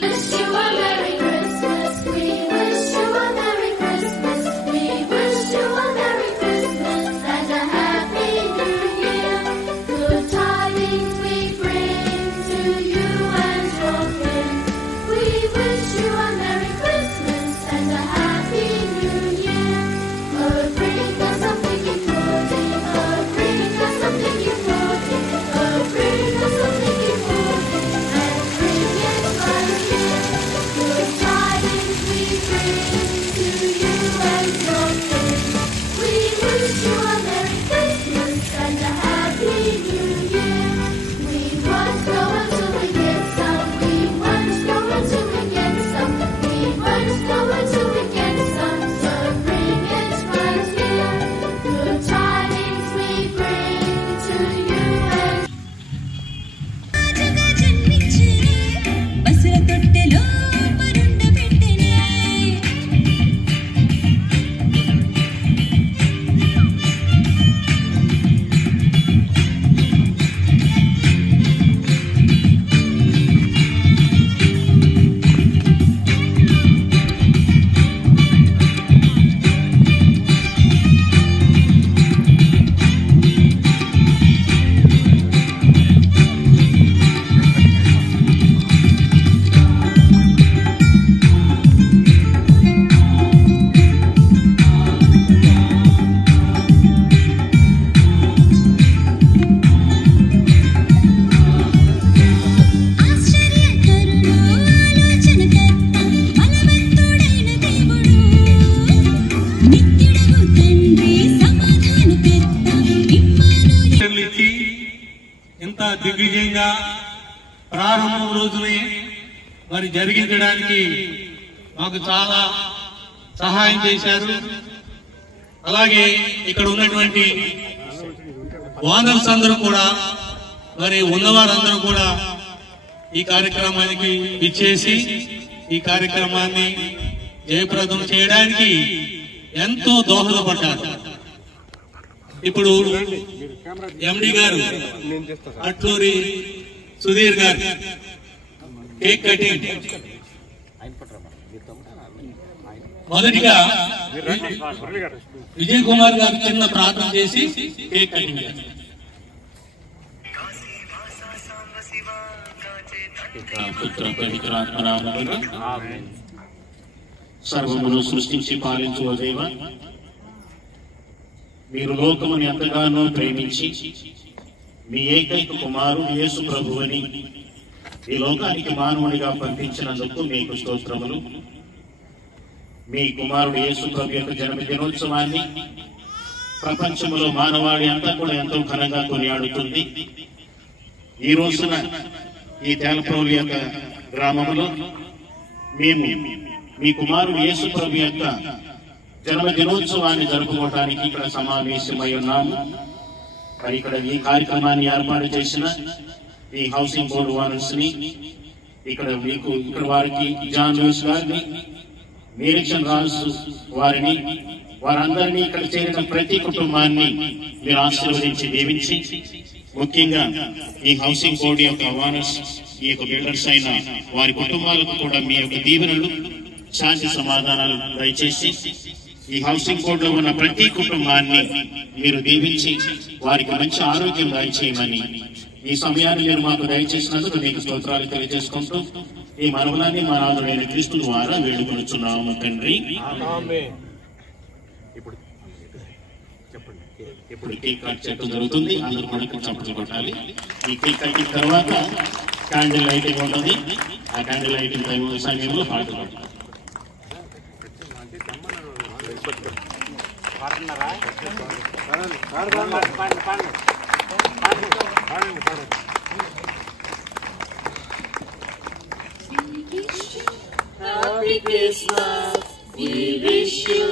Yes. ఇంత దిగ్విజయంగా ప్రారంభం రోజునే మరి జరిగించడానికి మాకు చాలా సహాయం చేశారు. అలాగే ఇక్కడ ఉన్నటువంటి ఓనర్స్ అందరూ కూడా మరి ఉన్నవారందరూ కూడా ఈ కార్యక్రమానికి ఇచ్చేసి ఈ కార్యక్రమాన్ని జయప్రదం చేయడానికి ఎంతో దోహదపడ్డారు. ఇప్పుడు ఎండి గారు అట్లూరి సుధీర్ గారు కేక్ కటింగ్ మొదటిగా విజయ్ కుమార్ గారు చిన్న ప్రార్థన చేసి కేక్ కటింగ్ చేస్తారు. సర్వమును సృష్టించి పాలించు దేవ, మీరు లోకముని ఎంతగానో ప్రేమించి మీ ఏకైక కుమారుడు యేసు ప్రభువుని ఈ లోకానికి మానవునిగా పంపించినందుకు మీకు స్తోత్రములు. మీ కుమారుడు యేసు ప్రభు యొక్క జన్మదినోత్సవాన్ని ప్రపంచంలో మానవాళి అంతా కూడా ఎంతో ఘనంగా కొనియాడుతుంది. ఈ రోజున ఈ తేలప్రోలు యొక్క గ్రామంలో మేము మీ కుమారుడు యేసు ప్రభు యొక్క జన్మదినోత్సవాన్ని జరుపుకోవడానికి ఇక్కడ సమావేశమై ఉన్నాము. మరి ఇక్కడ ఈ కార్యక్రమాన్ని ఏర్పాటు చేసిన ఈ హౌసింగ్ బోర్డు ఓనర్స్ ని, ఇక్కడ వారికి జాన్ లూయిస్ గారిని, నిరీక్షణ రాజు వారిని, వారందరినీ ఇక్కడ చేరిన ప్రతి కుటుంబాన్ని మీరు ఆశీర్వదించి దీవించి, ముఖ్యంగా ఈ హౌసింగ్ బోర్డు యొక్క ఓనర్స్, ఈ యొక్క బిల్డర్స్ అయిన వారి కుటుంబాలకు కూడా మీ యొక్క దీవెనలు, శాంతి సమాధానాలు దయచేసి ఈ హౌసింగ్ బోర్డులో ఉన్న ప్రతి కుటుంబాన్ని మీరు దీవించి వారికి మంచి ఆరోగ్యం దయచేయమని ఈ సమయాన్ని మీరు మాకు దయచేసినందుకు మీకు స్తోత్రాలు తెలియజేసుకుంటూ ఈ మనవులాన్ని మా నాథుడైన క్రీస్తు ద్వారా వేడుకొనుచున్నాము తండ్రి. ఇప్పుడు కేక్ కట్ చేయడం జరుగుతుంది. అందరూ కూడా చప్పట్లు కొట్టాలి. ఈ కేక్ కట్టిన తర్వాత క్యాండిల్ లైటింగ్ ఉంటుంది. ఆ క్యాండిల్ లైటింగ్ సమయంలో పాటలు Happy Christmas, we wish you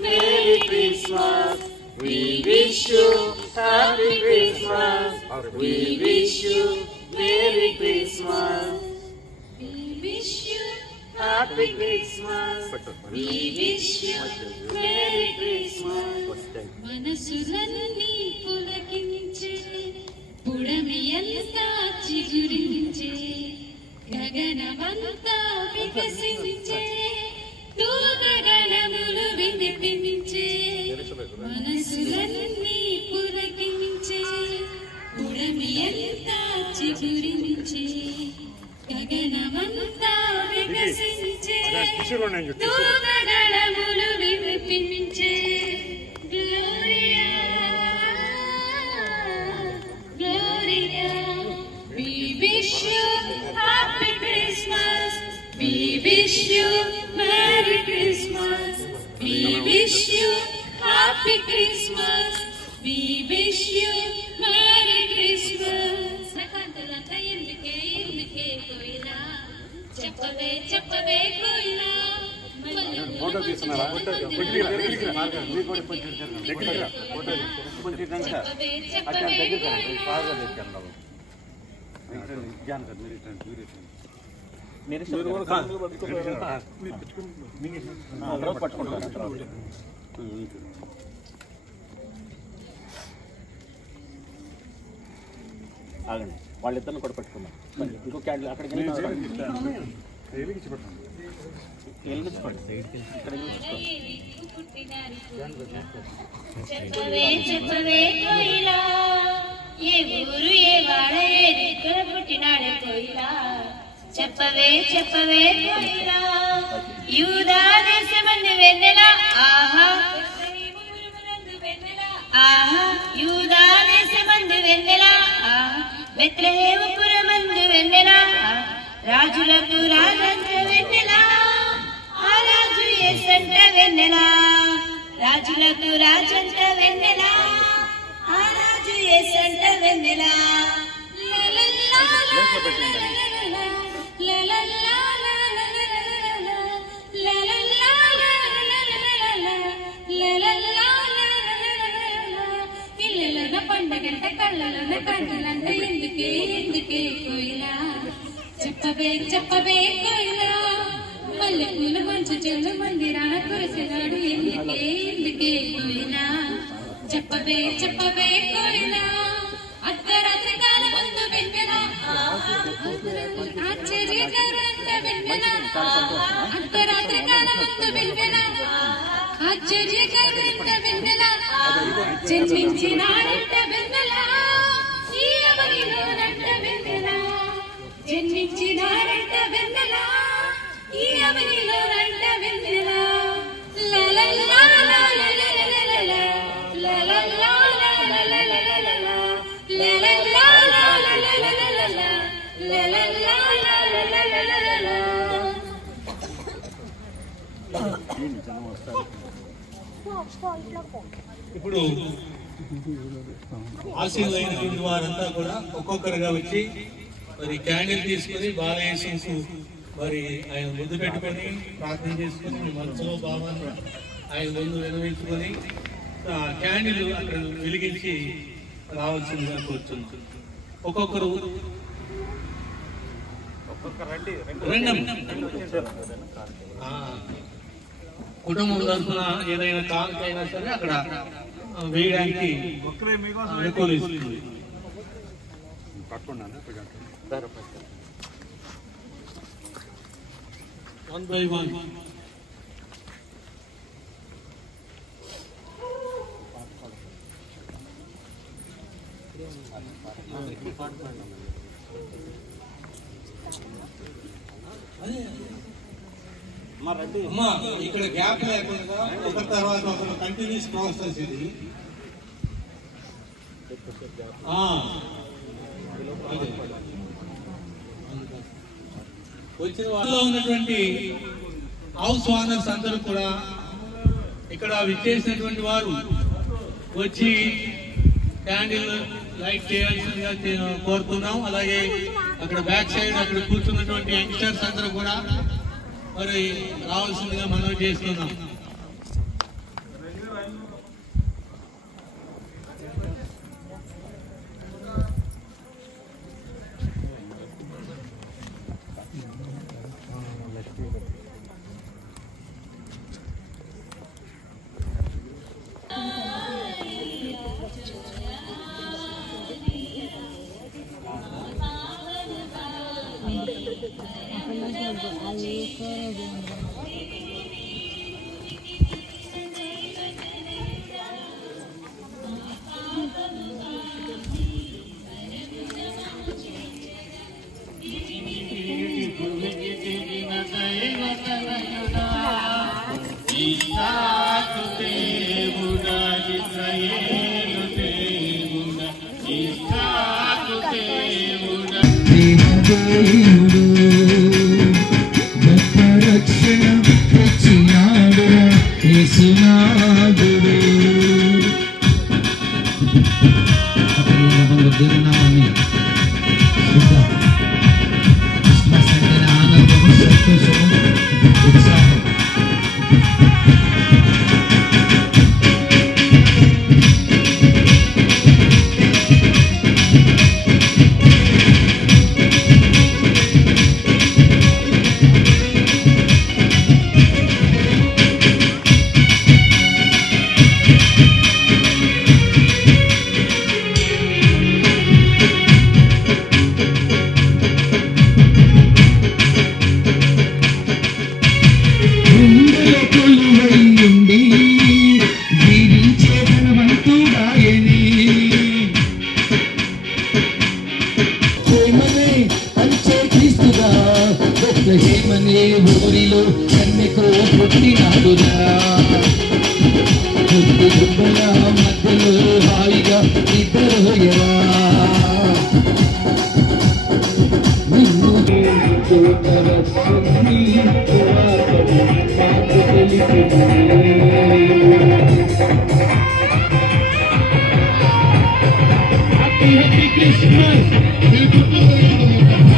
Merry Christmas, we wish you Happy Christmas, we wish you Merry Christmas, we wish you Happy Christmas, we wish you Merry Christmas. మనసులన్నీ పులకించే పుడమియంతా చిగురించే గగనమంతా వికసించే దూతగణములు వినిపించే మనసులన్నీ పులకించే పుడమియంతా చిగురించే గగనమంతా వికసించే దూతగణములు వినిపించే Gloria, Gloria, we wish you Happy Christmas, we wish you Merry Christmas, we wish you Happy Christmas, we wish you Merry Christmas. Nakantalanta ఎందుకే కోయిలా చెప్పవే చెప్పవే కోయిలా photo తీసుకున్నారా ఆగండి, వాళ్ళిద్దరిని కూడా పట్టుకున్నాం. ఇంకో క్యాండిల్ అక్కడికి చెప్పవే చెప్పవే కోయిలా ఏ ఊరు ఏ వాడ ఏ దిక్కున పుట్టినాడే కోయిలా చెప్పవే చెప్పవే కోయిలా యూదా దేశమందు వెన్నెలా ఆహా ఆహా యూదా దేశమందు వెన్నెలా ఆహా బెత్లెహేముపురమందు వెన్నెలా రాజులకు రాజంత వెన్నెలా ఆ రాజు యేసంట వెన్నెలా రాజులకు రాజంట వెన్నెలా ఆ రాజు యేసంట వెన్నెలా పండగంట కళ్ళలోన కళ్ళంట ఎందుకే ఎందుకే కోయిలా చెప్పవే చెప్పవే కోయిలా మల్లెపూల మంచు చెల్లు మందిరాన కురిసినాడు ఎందుకే ఎందుకే కోయిలా చెప్పవే చెప్పవే కోయిలా అర్ధరాత్రి కాల ముందు వెన్నెల ఆశ్చర్యకరంత వెన్నెల అర్ధరాత్రి కాల ముందు వెన్నెల ఆశ్చర్యకరంత వెన్నెల జన్మించినాడంట వెన్నెల ఈ అవనిలోనంట వెన్నెల జన్మించినాడంట వెన్నెల ఈ అవనిలోనంట వెన్నెల లలలా లలలా లలలా ఇప్పుడు ఆశీర్వైనటువంటి వారంతా కూడా ఒక్కొక్కరుగా వచ్చి మరి క్యాండిల్ తీసుకుని బాలయేసుకు మరి ఆయన ముందు పెట్టుకొని ప్రార్థన చేసుకుని మీ మనసులో భావాన్ని ఆయన ముందు వినవించుకొని క్యాండిల్ అక్కడ వెలిగించి రావాల్సిందిగా కూర్చుంది. ఒక్కొక్కరు కుటుంబం తరఫున ఏదైనా కానుకైనా సరే అక్కడ వేయడానికి అనుకూలిస్తుంది. వన్ బై వన్ అమ్మా ఇక్కడ గ్యాప్ లేకుండా ఒక తర్వాత ఒక కంటిన్యూస్ ప్రాసెస్ ఇది. వచ్చిన వాళ్ళలో ఉన్నటువంటి హౌస్ ఓనర్స్ అందరూ కూడా ఇక్కడ విచ్చేసినటువంటి వారు వచ్చి క్యాండిల్ లైట్ చేయాల్సిందిగా కోరుతున్నాం. అలాగే అక్కడ బ్యాక్ సైడ్ అక్కడ కూర్చున్నటువంటి యంగ్స్టర్స్ అందరూ కూడా మరి రావాల్సిందిగా మనం చేస్తున్నాం. Happy Christmas!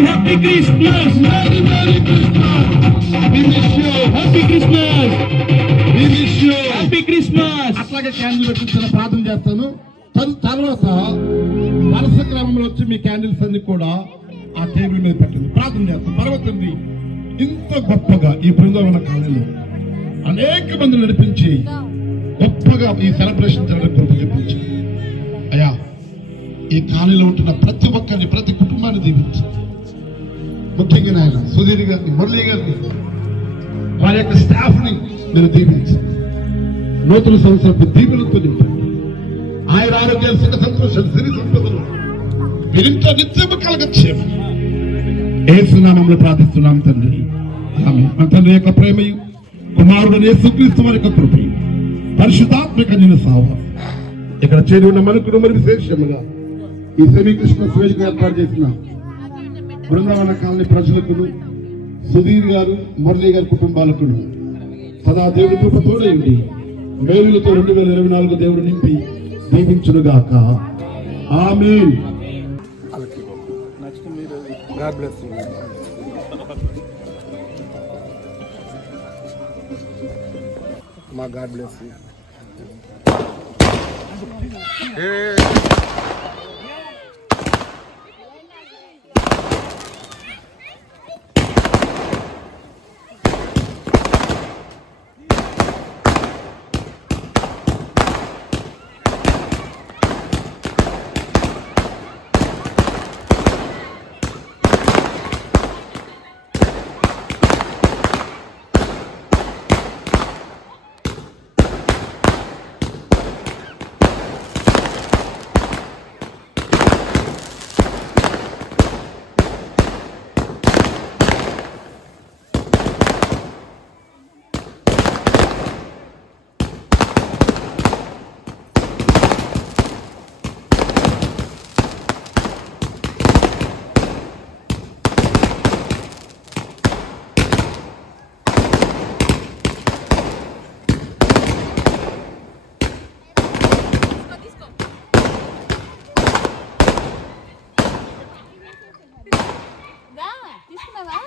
Happy Christmas! Merry Christmas! We wish you Happy Christmas! We wish you Happy Christmas! అట్లాగే క్యాండిల్ పెట్టించిన ప్రార్థన చేస్తాను. తర్వాత వలస గ్రామంలో వచ్చి మీ క్యాండిల్స్ అన్ని కూడా ఆ టేబుల్ మీద పెట్టండి. ప్రార్థన చేస్తాం. పర్వతండి ఇంత గొప్పగా ఈ బృందావన కాలంలో అనేక మంది నడిపించి గొప్పగా ఈ సెలబ్రేషన్ జరగడం చూపించి అయ్యా ఈ కాలనీలో ఉంటున్న ప్రతి ఒక్కరిని ప్రతి కుటుంబాన్ని దీవించి ముఖ్యంగా నాయన సుధీర్ గారిని మురళీ గారిని వారి యొక్క స్టాఫ్ ని మీరు దీవించి నూతన సంవత్సరపు దీవులతో నింపండి. ఆయన ఆరోగ్యాలు సుఖ సంతోషాలు సిరి సంపదలు వీరింట్లో నిత్యము కలగచ్చేమని యేసునామములో ప్రార్థిస్తున్నాం తండ్రి. ఆమేన్. మన తండ్రి యొక్క ప్రేమయు కుమారుడు యేసుక్రీస్తు వారి యొక్క కృపయు పరిశుద్ధాత్మక నిన్ను సహవాసం ఇక్కడ చేరి ఉన్న మనకును మరి విశేషముగా ఈ సెమీ క్రిస్మస్ వేదిక ఏర్పాటు చేసిన బృందావన కాలనీ ప్రజలకును సుధీర్ గారు మురళీ గారి కుటుంబాలకును సదా దేవుడి కృప తోడైంది మేలులతో 2024 దేవుడు నింపి దీవించునుగాక. ఆమేన్. God bless you. God bless you. Hey. తీసుకున్నావా?